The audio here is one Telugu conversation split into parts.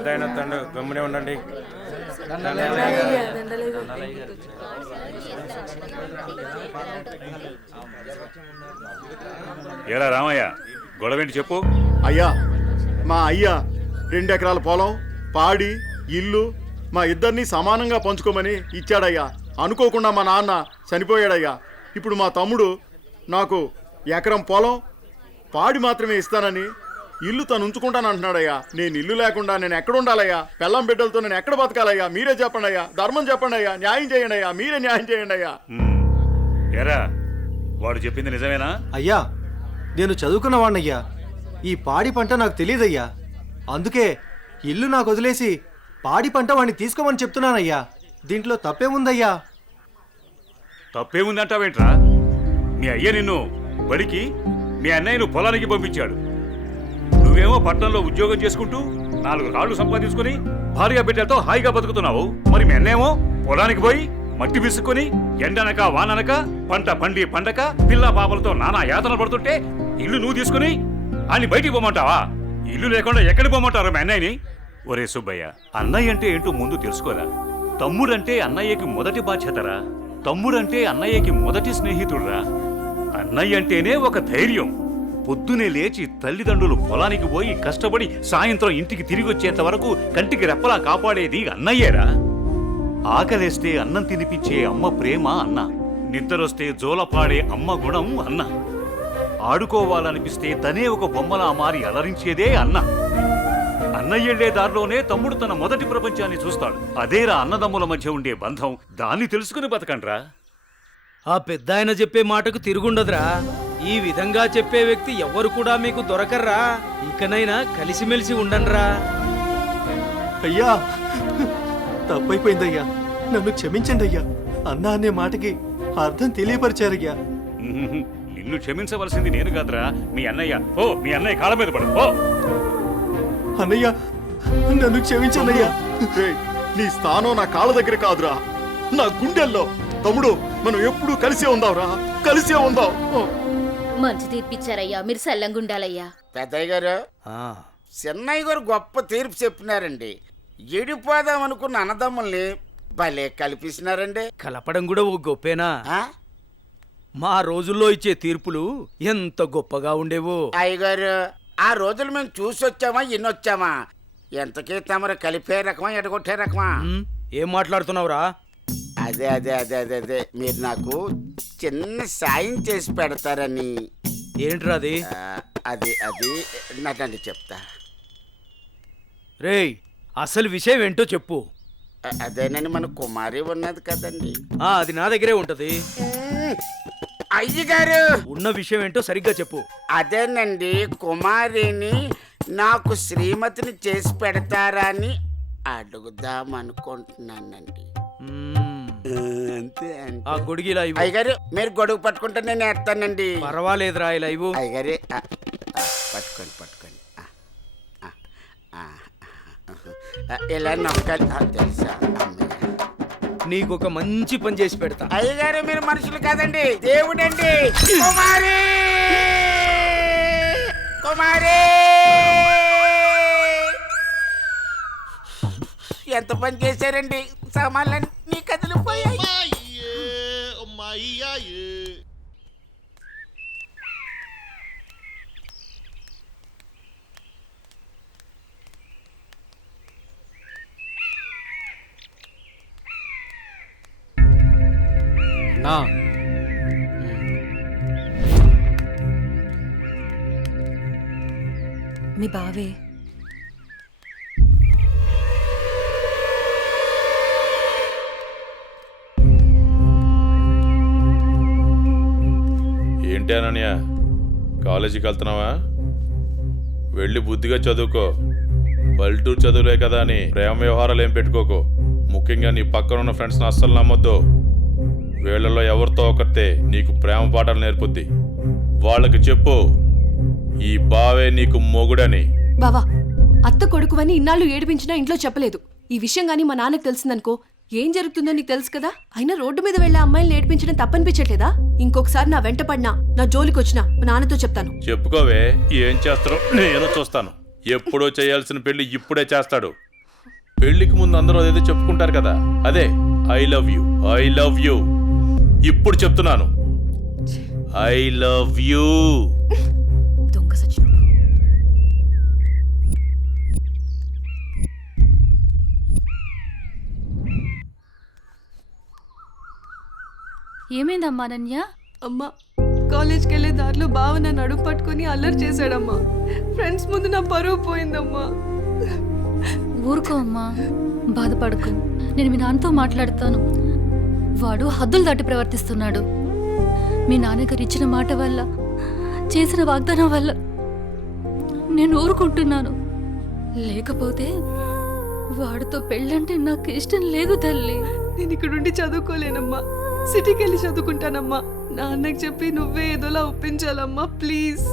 పెద్ద అయిన తండ్రి గమ్మునే ఉండండి. ఏరా రామయ్య, గొడవేంటి చెప్పు. అయ్యా, మా అయ్యా 2 ఎకరాల పొలం, పాడి, ఇల్లు మా ఇద్దరిని సమానంగా పంచుకోమని ఇచ్చాడయ్యా. అనుకోకుండా మా నాన్న చనిపోయాడయ్యా. ఇప్పుడు మా తమ్ముడు నాకు ఎకరం పొలం, పాడి మాత్రమే ఇస్తానని ఇల్లు తను ఉంచుకుంటానంటున్నాడయ్యా. నేను ఇల్లు లేకుండా నేను ఎక్కడ ఉండాలయ్యా? పెళ్ళం బిడ్డలతో నేను ఎక్కడ బతకాలయ్యా? మీరే చెప్పండి అయ్యా, ధర్మం చెప్పండి అయ్యా, న్యాయం చేయండి అయ్యా, మీరే న్యాయం చేయండి అయ్యా. ఏరా, వాడు చెప్పింది నిజమేనా? అయ్యా, నేను చదువుకున్నవాణ్ణయ్యా. ఈ పాడి పంట నాకు తెలియదయ్యా. అందుకే ఇల్లు నాకు వదిలేసి పాడి పంట వాడిని తీసుకోమని చెప్తున్నానయ్యా. దీంట్లో తప్పేముందయ్యా? తప్పేముందంటావేంట్రా? మీ అయ్య నిన్ను బడికి, మీ అన్నయ్యను పొలానికి పంపించాడు. నువ్వేమో పట్టణంలో ఉద్యోగం చేసుకుంటూ 4 రాళ్లు సంపాదించుకుని భార్య బిడ్డలతో హాయిగా బతుకుతున్నావు. మరి మీ అన్నేమో పొలానికి పోయి మట్టి విసుక్కుని ఎండనక వాననక పంట పండి పండక పిల్ల పాపలతో నానా యాతన పడుతుంటే ఇల్లు నువ్వు తీసుకుని అని బయటికి పోమంటావా? ఇల్లు లేకుండా ఎక్కడికి పోమంటారు మీ అన్నయ్యని? ఒరే సుబ్బయ్య, అన్నయ్య అంటే ఏంటో ముందు తెలుసుకోరా. తమ్ముడంటే అన్నయ్యకి మొదటి బాధ్యతరా. తమ్ముడంటే అన్నయ్యకి మొదటి స్నేహితుడురా. అన్నయ్య అంటేనే ఒక ధైర్యం. పొద్దునే లేచి తల్లిదండ్రులు పొలానికి పోయి కష్టపడి సాయంత్రం ఇంటికి తిరిగి వచ్చేంత వరకు కంటికి రెప్పలా కాపాడేది అన్నయ్యేరా. ఆకలేస్తే అన్నం తినిపించే అమ్మ ప్రేమ అన్న. నిద్రొస్తే జోలపాడే అమ్మ గుణం అన్న. ఆడుకోవాలనిపిస్తే తనే ఒక బొమ్మలా మారి అలరించేదే అన్న. అన్నయ్యెళ్లే దారిలోనే తమ్ముడు తన మొదటి ప్రపంచాన్ని చూస్తాడు. అదేరా అన్నదమ్ముల మధ్య ఉండే బంధం. దాన్ని తెలుసుకుని బతకండ్రా. ఆ పెద్ద ఆయన చెప్పే మాటకు తిరుగుండదురా. ఈ విధంగా చెప్పే వ్యక్తి ఎవ్వరు కూడా మీకు దొరకర్రా. ఇకనైనా కలిసిమెలిసి ఉండండ్రా. అయ్యా, తప్పైపోయిందయ్యా, నన్ను క్షమించండి అయ్యా. అన్నా అనే మాటకి అర్థం తెలియపరిచారయ్యా. నిన్ను క్షమించవలసింది నేను కాదురా, మీ అన్నయ్య. ఓ, మీ అన్నయ్య కాళ్ళ మీద పడు. ఓ అన్నయ్య, నన్ను క్షమించండి అయ్యా. నీ స్థానం నా కాళ్ళ దగ్గర కాదురా, నా గుండెల్లో. తమ్ముడు, మనం ఎప్పుడూ కలిసే ఉందాంరా, కలిసే ఉందాం. మంచి తీర్పిచ్చారయ్యా, మీరు సల్లంగుండాలయ్యా. పెద్దయ్య గారు, చిన్నయ్య గారు గొప్ప తీర్పు చెప్పినారండి. ఎడిపోదాం అనుకున్న అన్నదమ్ముల్ని భలే కల్పిస్తున్నారండి. కలపడం కూడా ఓ గొప్పేనా? మా రోజుల్లో ఇచ్చే తీర్పులు ఎంత గొప్పగా ఉండేవో. అయ్యగారు, ఆ రోజులు మేము చూసొచ్చామా ఇన్నొచ్చామా? ఎంతకీ తమరు కలిపే రకమా ఎడగొట్టే రకమా? ఏం మాట్లాడుతున్నావురా? అదే అదే అదే అదే అదే మీరు నాకు చిన్న సాయం చేసి పెడతారని. ఏంట్రా అది? అది అది నాకండి చెప్తా. రేయ్, అసలు విషయం ఏంటో చెప్పు. అదేనండి, మన కుమారి ఉన్నది కదండి. అది నా దగ్గరే ఉంటది. అయ్యగారు, ఉన్న విషయం ఏంటో సరిగ్గా చెప్పు. అదేనండి, కుమారిని నాకు శ్రీమతిని చేసి పెడతారని అడుగుదాం అనుకుంటున్నానండి. అంతే ఆ గొడుగు ఇలా ఇవ్వు. అయ్యగారు, మీరు గొడుగు పట్టుకుంటే నేను ఎత్తానండి. పర్వాలేదురా, ఇలా ఇవ్వు. అయ్యగారే, పట్టుకోండి పట్టుకోండి. ఇలా నొక్కాలి, తెలుసా? నీకొక మంచి పని చేసి పెడతా. అయ్యగారు, మీరు మనుషులు కాదండి, దేవుడండి. కుమారి, కుమారి, ఎంత పని చేశారండి? సామాన్లన్నీ కదిలిపోయాయి. నా మీ బావే ఏంటి అనన్య, కాలేజీకి వెళ్తున్నావా? వెళ్ళి బుద్ధిగా చదువుకో. పల్లెటూరు చదువులే కదా అని ప్రేమ వ్యవహారాలు ఏం పెట్టుకోకు. ముఖ్యంగా నీ పక్కన ఉన్న ఫ్రెండ్స్ని అస్సలు నమ్మొద్దు. వీళ్ళలో ఎవరితో ఒకరితే నీకు ప్రేమ పాఠాలు నేర్పుద్ది. వాళ్ళకి చెప్పు, ఈ బావే నీకు మొగుడని. బావా, అత్త కొడుకువని ఇన్నాళ్ళు ఏడిపించినా ఇంట్లో చెప్పలేదు. ఈ విషయం గానీ మా నాన్నకు తెలిసిందనుకో ఏం జరుగుతుందో నీకు తెలుసు కదా. అయినా రోడ్డు మీద వెళ్లే అమ్మాయిని ఏడిపించడం తప్పనిపించట్లేదా? ఇంకొకసారి నా వెంట పడినా, నా జోలికి వచ్చినా మా నాన్నతో చెప్తాను. చెప్పుకోవే, ఏం చేస్తారో నేను చూస్తాను. ఎప్పుడో చేయాల్సిన పెళ్లి ఇప్పుడే చేస్తాడు. పెళ్లికి ముందు అందరూ అదేదో చెప్పుకుంటారు కదా, అదే I love you, I love you. ఇప్పుడు చెప్తున్నాను, ఐ లవ్ యూ. దొంగ సచ్చినోడు. ఏమైందమ్మా అనన్య? అమ్మా, కాలేజ్కి వెళ్ళే దారిలో బావ నన్ను అడుగు పట్టుకుని అల్లరి చేశాడమ్మా. ఫ్రెండ్స్ ముందు నా పరువు పోయిందమ్మా. ఊరుకో అమ్మా, బాధపడకు. నేను మీ నాన్నతో మాట్లాడతాను. వాడు హద్దులు దాటి ప్రవర్తిస్తున్నాడు. మీ నాన్నగారు ఇచ్చిన మాట వల్ల, చేసిన వాగ్దానం వల్ల నేను ఊరుకుంటున్నాను. లేకపోతే వాడితో పెళ్ళంటే నాకు ఇష్టం లేదు తల్లి. నేను ఇక్కడుండి చదువుకోలేనమ్మా, సిటీకి వెళ్ళి చదువుకుంటానమ్మా. నాన్నకి చెప్పి నువ్వే ఏదోలా ఒప్పించాలమ్మా, ప్లీజ్.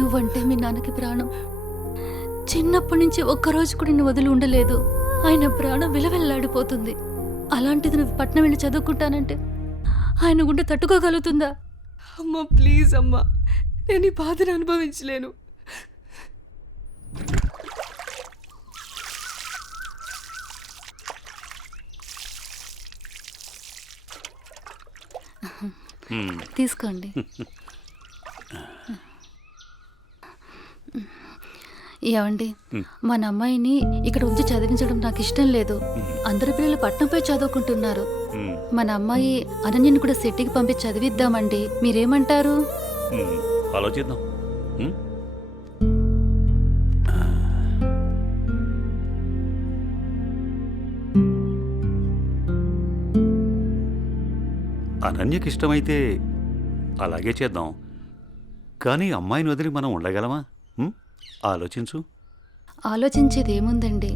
నువ్వంటే మీ నాన్నకి ప్రాణం. చిన్నప్పటి నుంచి ఒక్కరోజు కూడా నేను వదిలి ఉండలేదు. ఆయన ప్రాణం విలవెల్లాడిపోతుంది. అలాంటిది నువ్వు పట్నం వెళ్ళి చదువుకుంటానంటే ఆయన గుండె తట్టుకోగలుగుతుందా? అమ్మా ప్లీజ్ అమ్మా, నేను ఈ బాధను అనుభవించలేను. తీసుకోండి. ఏమండి, మన అమ్మాయిని ఇక్కడ ఉంచి చదివించడం నాకు ఇష్టం లేదు. అందరి పిల్లలు పట్నంపై చదువుకుంటున్నారు. మన అమ్మాయి అనన్యని కూడా సిటీకి పంపి చదివిద్దామండి. మీరేమంటారు? ఆలోచిద్దాం. అనన్యకి ఇష్టమైతే అలాగే చేద్దాం. కానీ అమ్మాయిని వదిలి మనం ఉండగలమా? ఆలోచించు. ఆలోచించేది ఏముందండి,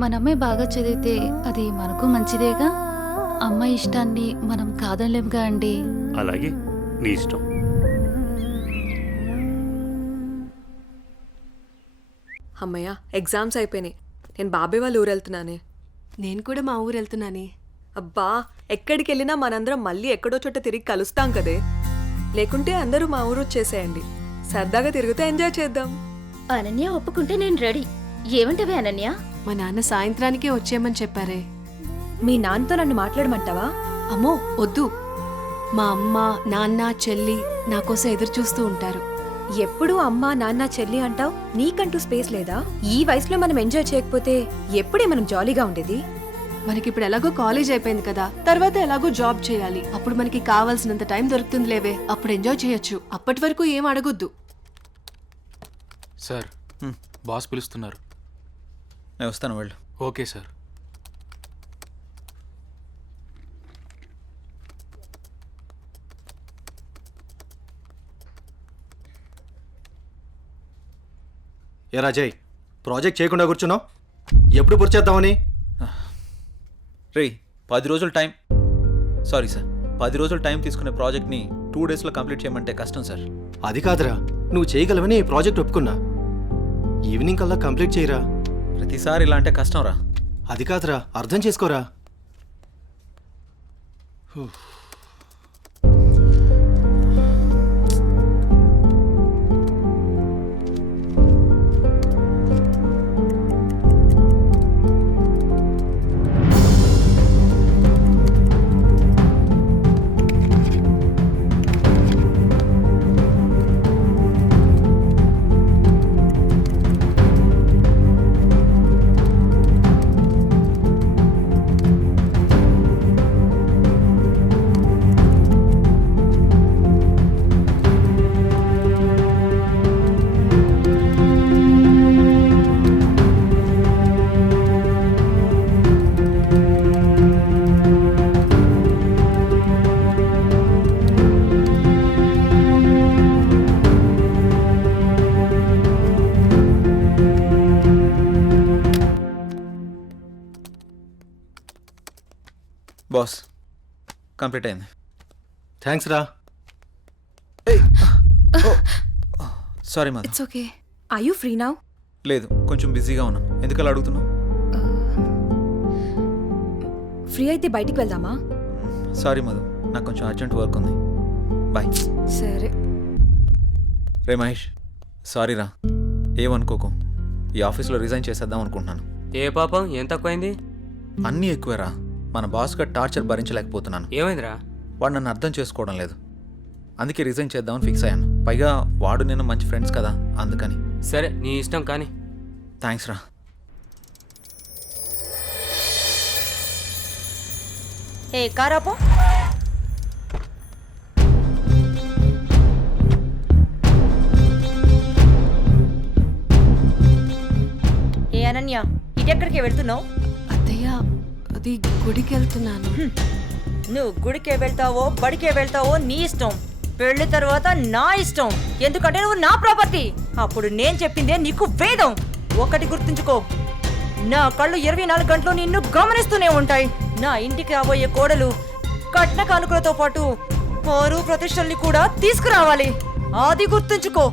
మన అమ్మాయి బాగా చదివితే అది మనకు మంచిదేగా. అమ్మాయి ఇష్టాన్ని మనం కాదనలేముగా అండి. అలాగే, నీ ఇష్టం. అమ్మయ్య, ఎగ్జామ్స్ అయిపోయినాయి. నేను బాబాయ్ వాళ్ళ ఊరు వెళ్తున్నానే. నేను కూడా మా ఊరు వెళ్తున్నానే. అబ్బా, ఎక్కడికి వెళ్ళినా మనందరం మళ్ళీ ఎక్కడో చోట తిరిగి కలుస్తాం కదే. లేకుంటే అందరూ మా ఊరు వచ్చేసేయండి. సరదాగా తిరుగుతూ ఎంజాయ్ చేద్దాం. అనన్య ఒప్పుకుంటే నేను రెడీ. ఏమంటవే అనన్య? మా నాన్న సాయంత్రానికే వచ్చేయమని చెప్పారే. మీ నాన్నతో నన్ను మాట్లాడమంటావా? అమ్మో వద్దు, మా అమ్మ నాన్న చెల్లి నా కోసం ఎదురు చూస్తూ ఉంటారు. ఎప్పుడూ అమ్మ నాన్న చెల్లి అంటావు, నీకంటూ స్పేస్ లేదా? ఈ వయసులో మనం ఎంజాయ్ చేయకపోతే ఎప్పుడే మనం జాలీగా ఉండేది? మనకిప్పుడు ఎలాగో కాలేజ్ అయిపోయింది కదా, తర్వాత ఎలాగో జాబ్ చేయాలి. అప్పుడు మనకి కావాల్సినంత టైం దొరుకుతుంది లేవే, అప్పుడు ఎంజాయ్ చేయొచ్చు. అప్పటి వరకు ఏం అడగొద్దు. సార్, బాస్ పిలుస్తున్నారు. నేను వస్తాను, వెళ్ళు. Okay sir. ఏ రాజయ్, ప్రాజెక్ట్ చేయకుండా కూర్చున్నావు? ఎప్పుడు పూర్తి చేద్దామని? రే, 10 రోజులు టైం. సారీ సార్, 10 రోజులు టైం తీసుకునే ప్రాజెక్ట్ని 2 డేస్లో కంప్లీట్ చేయమంటే కష్టం సార్. అది కాదురా, నువ్వు చేయగలవని ఈ ప్రాజెక్ట్ ఒప్పుకున్నా. ఈవినింగ్ కల్లా కంప్లీట్ చేయరా. ప్రతిసారి ఇలా అంటే కష్టం రా. అది కాదురా, అర్థం చేసుకోరా. బాస్, కంప్లీట్ అయింది. థ్యాంక్స్ రా. Sorry Madhu. It's okay. Are you free now? లేదు, కొంచెం బిజీగా ఉన్నాను. ఎందుకలా అడుగుతున్నావు? ఫ్రీ అయితే బయటికి వెళ్దామా? సారీ మధు, నాకు కొంచెం అర్జెంట్ వర్క్ ఉంది. బాయ్. సరే. రే మహేష్, సారీ రా, ఏమనుకోకు. ఈ ఆఫీస్లో రిజైన్ చేసేద్దాం అనుకుంటున్నాను. ఏ పాపం ఏం తక్కువైంది? అన్నీ ఎక్కువేరా. మన బాస్ గారి టార్చర్ భరించలేకపోతున్నాను. ఏమైందిరా? వాడు నన్ను అర్థం చేసుకోవడం లేదు. అందుకే రిజైన్ చేద్దామని ఫిక్స్ అయ్యాను. పైగా వాడు నేను మంచి ఫ్రెండ్స్ కదా, అందుకని. సరే నీ ఇష్టం కానీ. థ్యాంక్స్ రా. ఏ కారాపో. ఏ అనన్య, ఇటెక్కడికి వెళ్తున్నావు? అత్తయ్య, అది గుడికి వెళ్తున్నాను. నువ్వు గుడికే వెళ్తావో బడికే వెళ్తావో నీ ఇష్టం. పెళ్లి తర్వాత నా ఇష్టం. ఎందుకంటే నువ్వు నా ప్రాపర్టీ. అప్పుడు నేను చెప్పిందే నీకు వేదం. ఒకటి గుర్తుంచుకో, నా కళ్ళు 24 గంటలు నిన్ను గమనిస్తూనే ఉంటాయి. నా ఇంటికి రాబోయే కోడలు కట్న కానుకలతో పాటు పరువు ప్రతిష్టల్ని కూడా తీసుకురావాలి. అది గుర్తుంచుకో.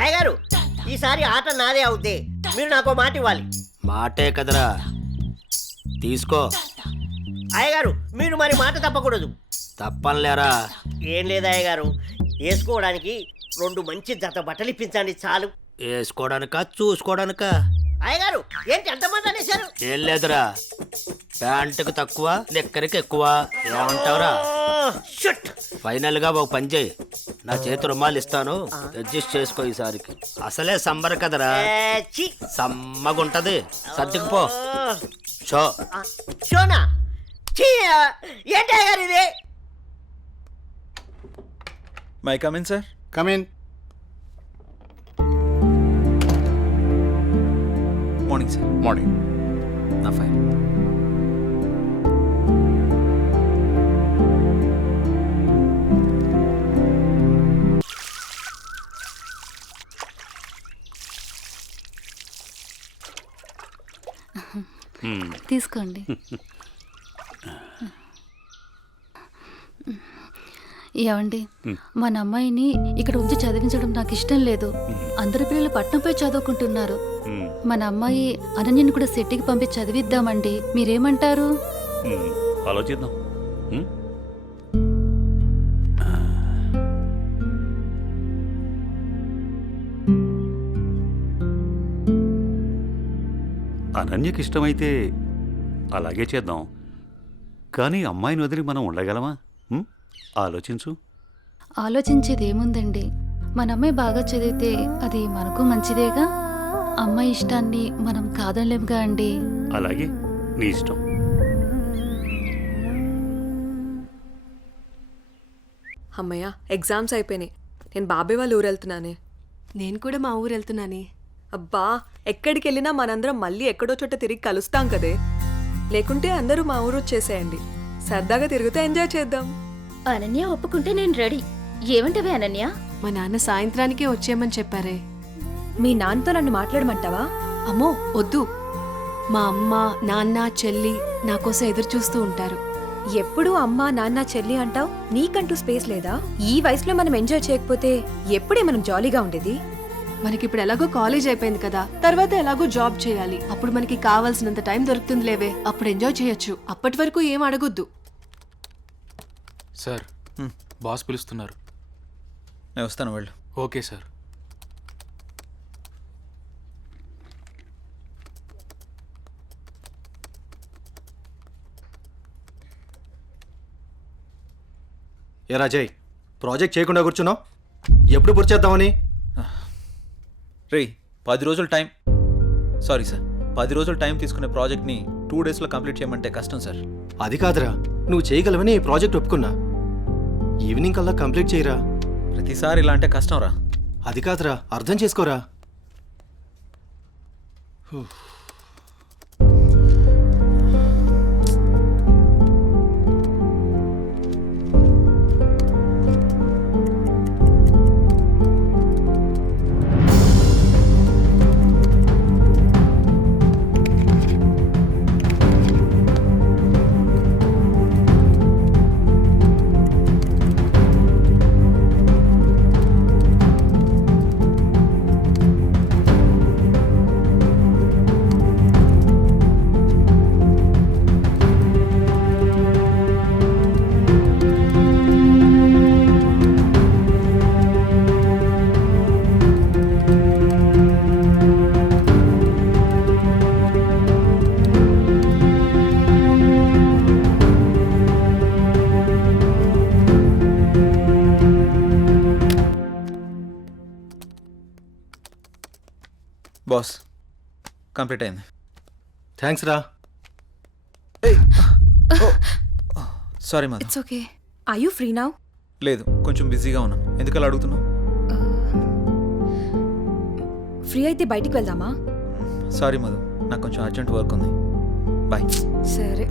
అయ్యగారు, ఈసారి ఆట నాదే అవుద్ది. మీరు నాకు మాట ఇవ్వాలి. మాటే కదరా, తీసుకో. అయ్యగారు, మీరు మరి మాట తప్పకూడదు. తప్పనిలేరా. ఏం లేదు అయ్యగారు, వేసుకోవడానికి 2 మంచి జత బట్టలు ఇప్పించండి చాలు. వేసుకోవడానికా చూసుకోవడానికా? అయ్యగారు, ఏంటి ఎంతమంది అనేశారు? ఏం లేదురా, ప్యాంటుకు తక్కువ నిక్కరికి ఎక్కువ. ఏమంటావురా? ఫైనల్ గా ఒక పని చేయి, నా చేతి రుమాలు ఇస్తాను, అడ్జస్ట్ చేసుకో. ఈసారికి అసలే సమ్మర్ కదరా, సమ్మగుంటది. సర్దుకుపో. షో షోనా? ఏంటి అయ్యగారు ఇది? May come in sir. Come in. Morning sir. Morning. నా ఫైన్. తీసుకోండి. ఏమండి, మన అమ్మాయిని ఇక్కడ ఉంచి చదివించడం నాకు ఇష్టం లేదు. అందరి పిల్లలు పట్నంపై చదువుకుంటున్నారు. మన అమ్మాయి అనన్యని కూడా సిటీకి పంపించి చదివిద్దామండి. మీరేమంటారు? ఆలోచిద్దాం. అనన్యకి ఇష్టమైతే అలాగే చేద్దాం. కానీ అమ్మాయిని వదిలి మనం ఉండగలమా? ఆలోచించు. ఆలోచించేది ఏముందండి, మన అమ్మాయి బాగా చదివితే అది మనకు మంచిదేగా. అమ్మాయి ఇష్టాన్ని మనం కాదనలేముగా అండి. అలాగే, నీ ఇష్టం. అమ్మయ్య, ఎగ్జామ్స్ అయిపోయినాయి. నేను బాబాయ్ వాళ్ళ ఊరు వెళ్తున్నానే. నేను కూడా మా ఊరు వెళ్తున్నానే. అబ్బా, ఎక్కడికి వెళ్ళినా మనందరం మళ్ళీ ఎక్కడో చోట తిరిగి కలుస్తాం కదే. లేకుంటే అందరూ మా ఊరు వచ్చేసేయండి. సరదాగా తిరుగుతూ ఎంజాయ్ చేద్దాం. అనన్య ఒప్పుకుంటే నేను రెడీ. ఏమంటవే అనన్య? మా నాన్న సాయంత్రానికే వచ్చేయమని చెప్పారే. మీ నాన్నతో నన్ను మాట్లాడమంటావా? అమ్మో వద్దు. మా అమ్మ, నాన్న, చెల్లి నా కోసం ఎదురు చూస్తూ ఉంటారు. ఎప్పుడు అమ్మా నాన్న చెల్లి అంటావు? నీకంటూ స్పేస్ లేదా? ఈ వయసులో మనం ఎంజాయ్ చేయకపోతే ఎప్పుడే మనం జాలీగా ఉండేది? మనకిప్పుడు ఎలాగో కాలేజ్ అయిపోయింది కదా, తర్వాత ఎలాగో జాబ్ చేయాలి. అప్పుడు మనకి కావాల్సినంత టైం దొరుకుతుంది లేవే, అప్పుడు ఎంజాయ్ చేయొచ్చు. అప్పటి వరకు ఏం అడగొద్దు. సార్, బాస్ పిలుస్తున్నారు. నేను వస్తాను, వెళ్ళు. Okay sir. ఏ రాజయ్, ప్రాజెక్ట్ చేయకుండా కూర్చున్నావు? ఎప్పుడు పూర్తి చేద్దామని? రే, 10 రోజులు టైం. సారీ సార్, 10 రోజులు టైం తీసుకునే ప్రాజెక్ట్ని 2 డేస్లో కంప్లీట్ చేయమంటే కష్టం సార్. అది కాదురా, నువ్వు చేయగలవని ఈ ప్రాజెక్ట్ ఒప్పుకున్నా. ఈవినింగ్ కల్లా కంప్లీట్ చేయరా. ప్రతిసారి ఇలా అంటే కష్టం రా. అది కాదురా, అర్థం చేసుకోరా. బాస్ కంప్లీట్ అయింది. థ్యాంక్స్ రా. Sorry Madhu. It's okay. I you free now? లేదు, కొంచెం బిజీగా ఉన్నాను. ఎందుకలా అడుగుతున్నావు? ఫ్రీ అయితే బయటికి వెళ్దామా? సారీ మధు, నాకు కొంచెం అర్జెంట్ వర్క్ ఉంది. బాయ్. సరే.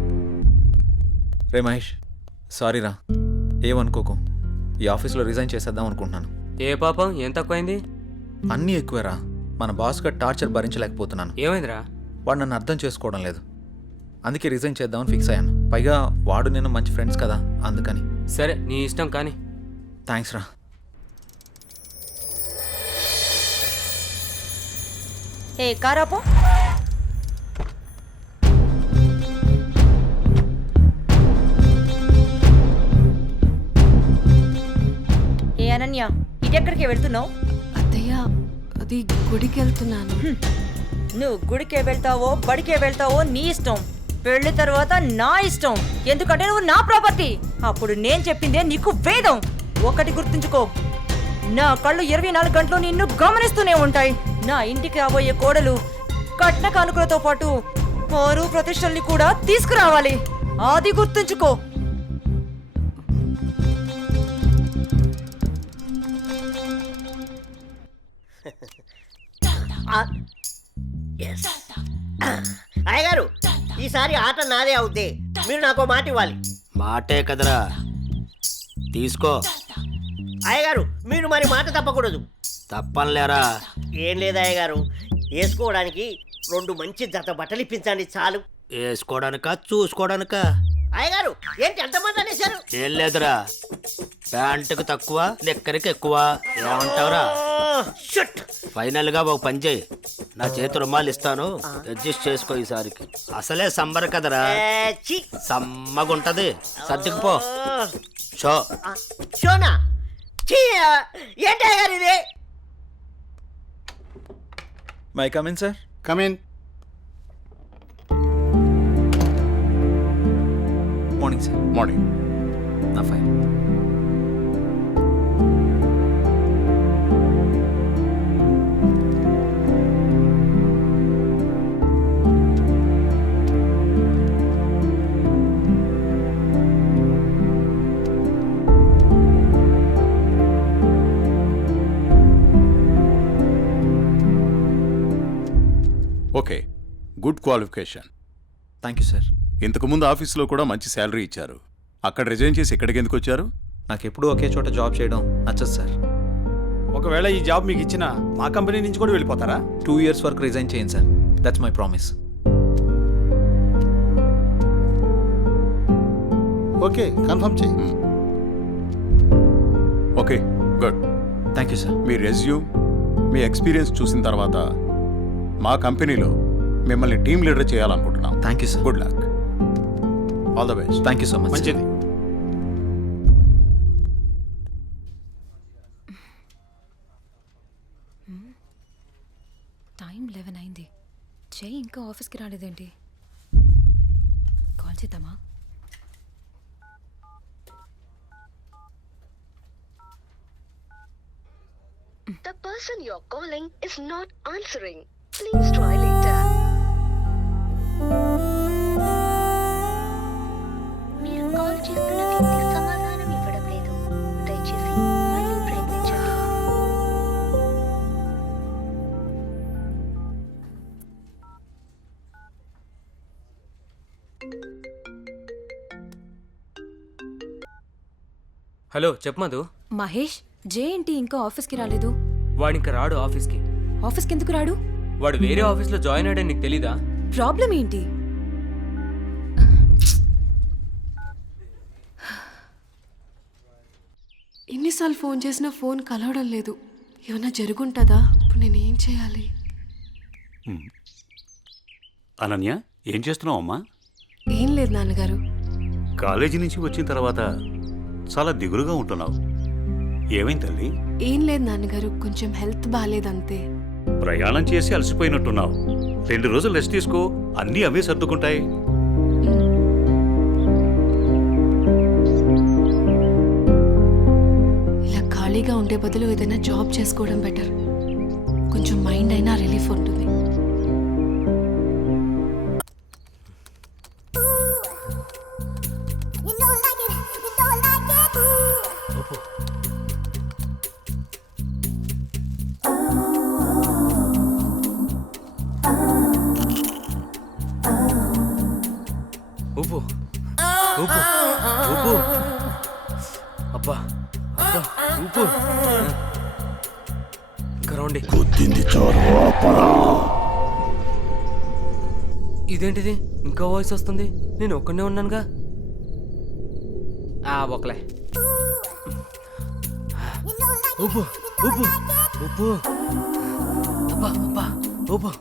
రే మహేష్, సారీ రా, ఏమనుకోకు. ఈ ఆఫీస్లో రిజైన్ చేసేద్దాం అనుకుంటున్నాను. ఏ పాపం ఏం తక్కువైంది? అన్నీ ఎక్కువేరా. మన బాస్గా టార్చర్ భరించలేకపోతున్నాను. ఏమైందిరా? వాడు నన్ను అర్థం చేసుకోవడం లేదు. అందుకే రిజైన్ చేద్దామని ఫిక్స్ అయ్యాను. పైగా వాడు నేను మంచి ఫ్రెండ్స్ కదా, అందుకని. సరే నీ ఇష్టం కానీ. థ్యాంక్స్ రా. ఏ కారాపో. ఏ అనన్య, ఇటెక్కడికి వెళ్తున్నావు? అత్తయ్య, అది గుడికి వెళ్తున్నాను. నువ్వు గుడికే వెళ్తావో బడికే వెళ్తావో నీ ఇష్టం. పెళ్లి తర్వాత నా ఇష్టం. ఎందుకంటే నువ్వు నా ప్రాపర్టీ. అప్పుడు నేను చెప్పిందే నీకు వేదం. ఒకటి గుర్తుంచుకో, నా కళ్ళు 24 గంటలు నిన్ను గమనిస్తూనే ఉంటాయి. నా ఇంటికి రాబోయే కోడలు కట్న కానుకలతో పాటు పరు ప్రతిష్టల్ని కూడా తీసుకురావాలి. అది గుర్తుంచుకో. అయ్యగారు, ఈసారి ఆట నాదే అవుద్ది. మీరు నాకు మాట ఇవ్వాలి. మాటే కదరా, తీసుకో. అయ్యగారు, మీరు మరి మాట తప్పకూడదు. తప్పనిలేరా. ఏం లేదు అయ్యగారు, వేసుకోవడానికి 2 మంచి జత బట్టలు ఇప్పించండి చాలు. వేసుకోవడానికా చూసుకోవడానికా? అయ్యగారు, ఏంటి ఎంతమంది అనేశారు? ఏం లేదురా, ప్యాంటుకు తక్కువ నిక్కరికి ఎక్కువ. ఏమంటావురా? ఫైనల్ గా ఒక పని చేయి, నా చేతి రుమాలు ఇస్తాను, అడ్జస్ట్ చేసుకో ఈసారికి. అసలే సంబర కదరా, సమ్మగుంటది. సర్దుకుపో. షో. షోనా? ఏంటి అయ్యగారు ఇది? May come in sir. Come in. Morning sir. Morning. నా fine. Okay, good qualification. Thank you sir. ఇంతకుముందు ఆఫీస్లో కూడా మంచి శాలరీ ఇచ్చారు. అక్కడ రిజైన్ చేసి ఇక్కడికి ఎందుకు వచ్చారు? నాకు ఎప్పుడూ ఒకే చోట జాబ్ చేయడం నచ్చదు సార్. ఒకవేళ ఈ జాబ్ మీకు ఇచ్చిన మా కంపెనీ నుంచి కూడా వెళ్ళిపోతారా? 2 years వరకు రిజైన్ చేయండి sir. That's my promise. Okay, confirm చేయి. Okay, good. Thank you sir. మీ రెజ్యూమ్, మీ ఎక్స్పీరియన్స్ చూసిన తర్వాత మా కంపెనీలో మిమ్మల్ని టీమ్ లీడర్ చేయాలనుకుంటున్నాం. Thank you sir. Good luck. All the best. Thank you so much. మంచిది. టైం 11 అయింది. జై ఇంకా ఆఫీస్కి రాలేదేంటి? కాల్ చేద్దామా? The person you're calling is not answering. Please try later. మీరు కాల్ చేస్తున్న వ్యక్తి సమాధానం ఇవ్వడం లేదు. దయచేసి మళ్ళీ ప్రయత్నించండి. హలో, చెప్పు మధు. మహేష్, జే ఏంటి ఇంకా ఆఫీస్కి రాలేదు? వాడు ఇంకా రాడు ఆఫీస్కి. ఆఫీస్కి ఎందుకు రాడు? వాడు వేరే ఆఫీస్లో జాయిన్ అయ్యాడని నీకు తెలీదా? ప్రాబ్లం ఏంటి? ఎన్నిసార్లు ఫోన్ చేసినా ఫోన్ కలవడం లేదు. ఏమైనా జరుగుంటుందా? ఇప్పుడు నేను ఏం చేయాలి? అనన్య, ఏం చేస్తున్నావు అమ్మా? ఏం లేదు నాన్నగారు. కాలేజీ నుంచి వచ్చిన తర్వాత చాలా దిగులుగా ఉంటున్నావు. ఏమైంది తల్లి? ఏం లేదు నాన్నగారు, కొంచెం హెల్త్ బాగాలేదంతే. ప్రయాణం చేసి అలసిపోయినట్టున్నావు. 2 రోజులు రెస్ట్ తీసుకో, అన్నీ అవే సర్దుకుంటాయి. ఇలా ఖాళీగా ఉండే బదులు ఏదైనా జాబ్ చేసుకోవడం బెటర్. కొంచెం మైండ్ అయినా రిలీఫ్ ఉంటుంది. అబ్బా అబ్బా ఊపు ఇంకా రండి. ఇదేంటిది ఇంకా వాయిస్ వస్తుంది? నేను ఒక్కనే ఉన్నానుగా. ఒకలే ఊపు ఊపు ఊపు అబ్బా అబ్బా ఊపు.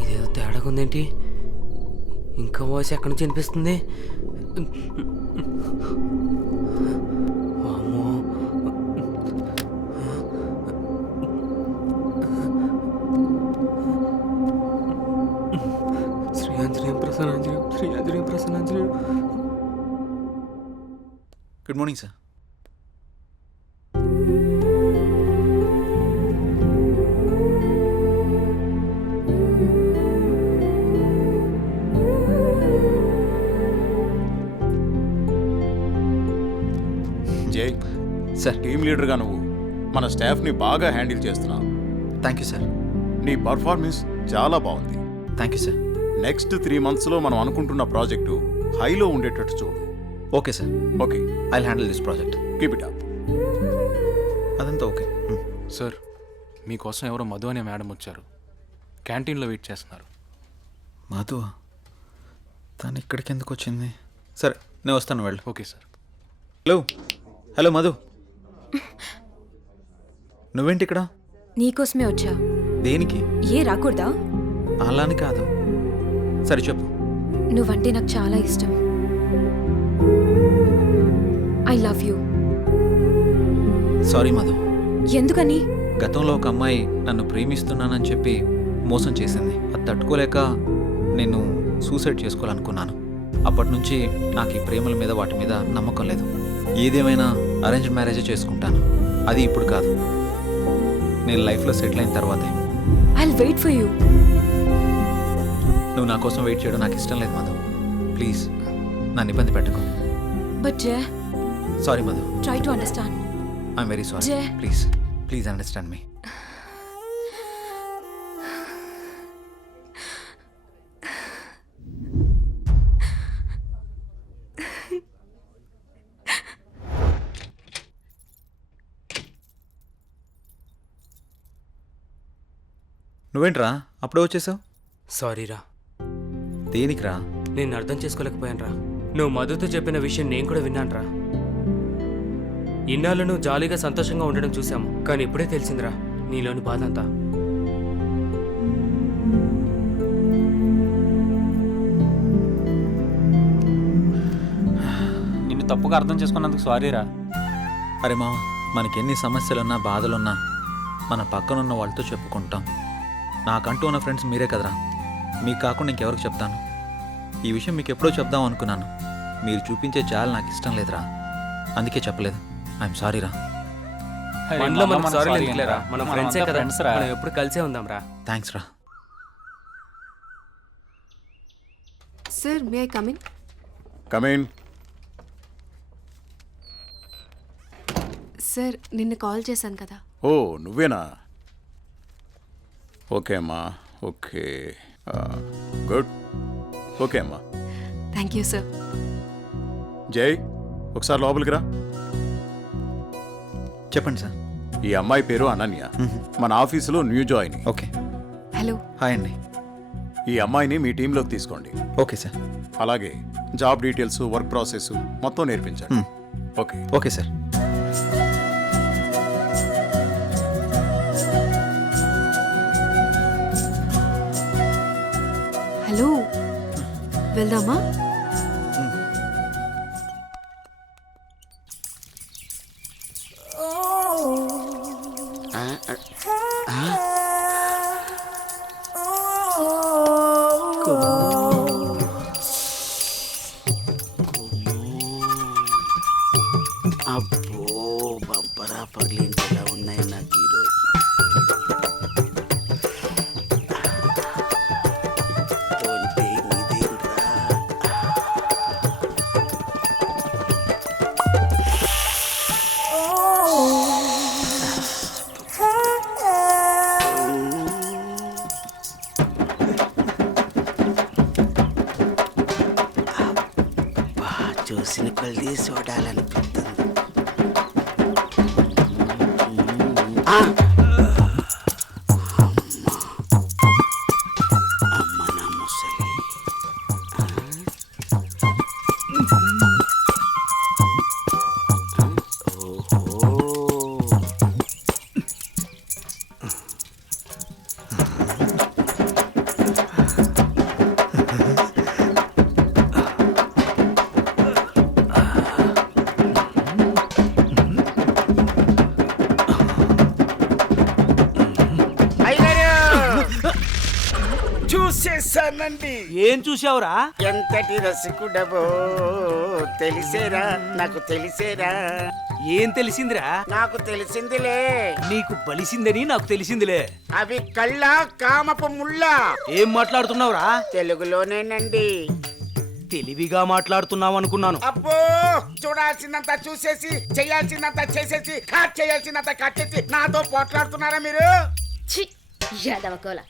ఇదేదో తేడాగా ఉందేంటి? ఇంకా వాయిస్ ఎక్కడి నుంచి వినిపిస్తుంది? వామ్మో. శ్రీ ఆంజనేయం ప్రసన్నాంజనేయం, శ్రీ ఆంజనేయం ప్రసన్నాంజనేయం. Good morning sir. Jai sir. Team లీడర్గా నువ్వు మన స్టాఫ్ని బాగా హ్యాండిల్ చేస్తున్నావు. Thank you sir. నీ పర్ఫార్మెన్స్ చాలా బాగుంది. Thank you sir. నెక్స్ట్ 3 monthsలో మనం అనుకుంటున్న ప్రాజెక్టు హైలో ఉండేటట్టు చూడు. Okay sir. Okay, I handle this project. Keep it up. అదంతా ఓకే. సార్, మీకోసం ఎవరో మధు అనే మేడం వచ్చారు. క్యాంటీన్లో వెయిట్ చేస్తున్నారు. మధు తను ఇక్కడికి ఎందుకు వచ్చింది? సరే నేను వస్తాను, వెళ్ళు. Okay sir. Hello hello Madhu, నువ్వేంటి ఇక్కడ? నీకోసమే వచ్చా. దేనికి? ఏ రాకూడదా? అలాని కాదు. సరే చెప్పు. నువ్వంటే నాకు చాలా ఇష్టం. I love you. Sorry Madhu. ఎందుకని? గతంలో ఒక అమ్మాయి నన్ను ప్రేమిస్తున్నానని చెప్పి మోసం చేసింది. అది తట్టుకోలేక నేను సూసైడ్ చేసుకోవాలనుకున్నాను. అప్పటి నుంచి నాకు ఈ ప్రేమల మీద వాటి మీద నమ్మకం లేదు. ఏదేమైనా అరేంజ్డ్ మ్యారేజే చేసుకుంటాను. అది ఇప్పుడు కాదు, నేను లైఫ్లో సెటిల్ అయిన తర్వాతే. I'll wait for you. నువ్వు నా కోసం వెయిట్ చేయడం నాకు ఇష్టం లేదు మధు. ప్లీజ్ నన్ను ఇబ్బంది పెట్టకు. But Jay, sorry Madhu. Try to understand. I'm very sorry. Jay. Please please understand me. నువ్వేంట్రా అప్పుడే వచ్చేసావు? సారీరా. దేనికిరా? నేను అర్థం చేసుకోలేకపోయానురా. నువ్వు మధుతో చెప్పిన విషయం నేను కూడా విన్నానురా. ఇన్నాళ్ళు నువ్వు జాలీగా సంతోషంగా ఉండడం చూసాము, కానీ ఇప్పుడే తెలిసిందిరా నీలోని బాధ అంతా. నిన్ను తప్పుగా అర్థం చేసుకున్నందుకు సారీరా. అరే మామ, మనకి ఎన్ని సమస్యలున్నా బాధలున్నా మన పక్కనున్న వాళ్ళతో చెప్పుకుంటాం. నాకంటూ ఉన్న ఫ్రెండ్స్ మీరే కదరా. మీకు కాకుండా ఇంకెవరికి చెప్తాను? ఈ విషయం మీకు ఎప్పుడో చెప్దాం అనుకున్నాను. మీరు చూపించే జాలి నాకు ఇష్టం లేదురా, అందుకే చెప్పలేదు. ఐఎమ్ సారీరా. మనలో మనం సారీ ఎందుకులేరా, మనం ఫ్రెండ్సే కదా, మనం ఎప్పుడు కలిసే ఉందాంరా. థ్యాంక్స్ రా. Sir, may I come in? Come in. Sir, నిన్న కాల్ చేశాను కదా. ఓ నువ్వేనా? ఓకే అమ్మా, ఓకే, గుడ్. ఓకే అమ్మా. Thank you sir. జై, ఒకసారి లోపలికి రా. చెప్పండి సార్. ఈ అమ్మాయి పేరు అనన్య, మన ఆఫీసులో new join. Okay. Hello. Hi అండి. ఈ అమ్మాయిని మీ టీంలోకి తీసుకోండి. Okay sir. అలాగే జాబ్ డీటెయిల్స్, వర్క్ ప్రాసెస్ మొత్తం నేర్పించండి. ఓకే. Okay sir. హలో, వెళ్దామా? అబ్బో, బంపరా పగిలించేలా ఉన్నాయి నాకు ఈరోజు. చూసిన కొద్ది చూడాలనిపిస్తుంది. ఆ! అమ్మ నా ముసలి. చూసేసానండి. ఏం చూసావురా? ఎంతటి రసికుడవో తెలిసేరా, నాకు తెలిసేరా. ఏం తెలిసిందిరా? నాకు తెలిసిందిలే. నీకు బలిసిందని నాకు తెలిసిందిలే. అవి కళ్ళ కామపు ముళ్ళ. ఏం మాట్లాడుతున్నావురా? తెలుగులోనేనండి. తెలివిగా మాట్లాడుతున్నావు అనుకున్నాను. అబ్బో, చూడాల్సిందంత చూసేసి చేయాల్సిందంత చేసేసి కట్ చేయాల్సిందంత కట్ చేసి నాతో పోట్లాడుతున్నారా మీరు? యాదవ గోల.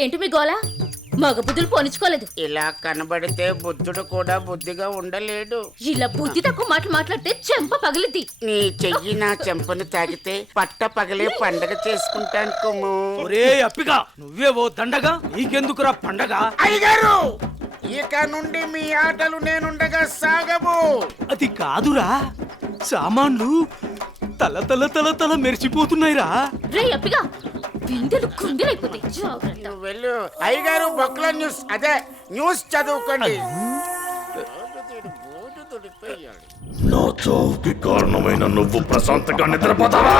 ఏంటి మీ గోల? మగ బుద్ధులు పోనిచ్చుకోలేదు. ఇలా కనబడితే బుద్ధుడు కూడా బుద్ధిగా ఉండలేడు. ఇలా బుద్ధి తక్కువ మాటలు మాట్లాడితే చెంప పగిలిద్ది. నీ చెయ్యి నా చెంపను తాకితే పట్ట పగలే పండగ చేసుకుంటాను కొమ్ము. ఒరే అప్పిగా, నువ్వే ఓ దండగా, నీకెందుకురా పండగ? అయ్యగారు, ఇక నుండి మీ ఆటలు నేనుండగా సాగవు. అది కాదురా, సామాన్లు తల తల తల తల మెరిచిపోతున్నాయిరా. రే అప్పిగా, బిందెలు కుందెలైపోతాయి. జాగ్రత్త. నువ్వు వెళ్ళు. అయ్యగారు బొక్కల న్యూస్, అదే న్యూస్ చదువుకోండి. నా చావుకి కారణమైన నువ్వు ప్రశాంతంగా నిద్రపోతావా?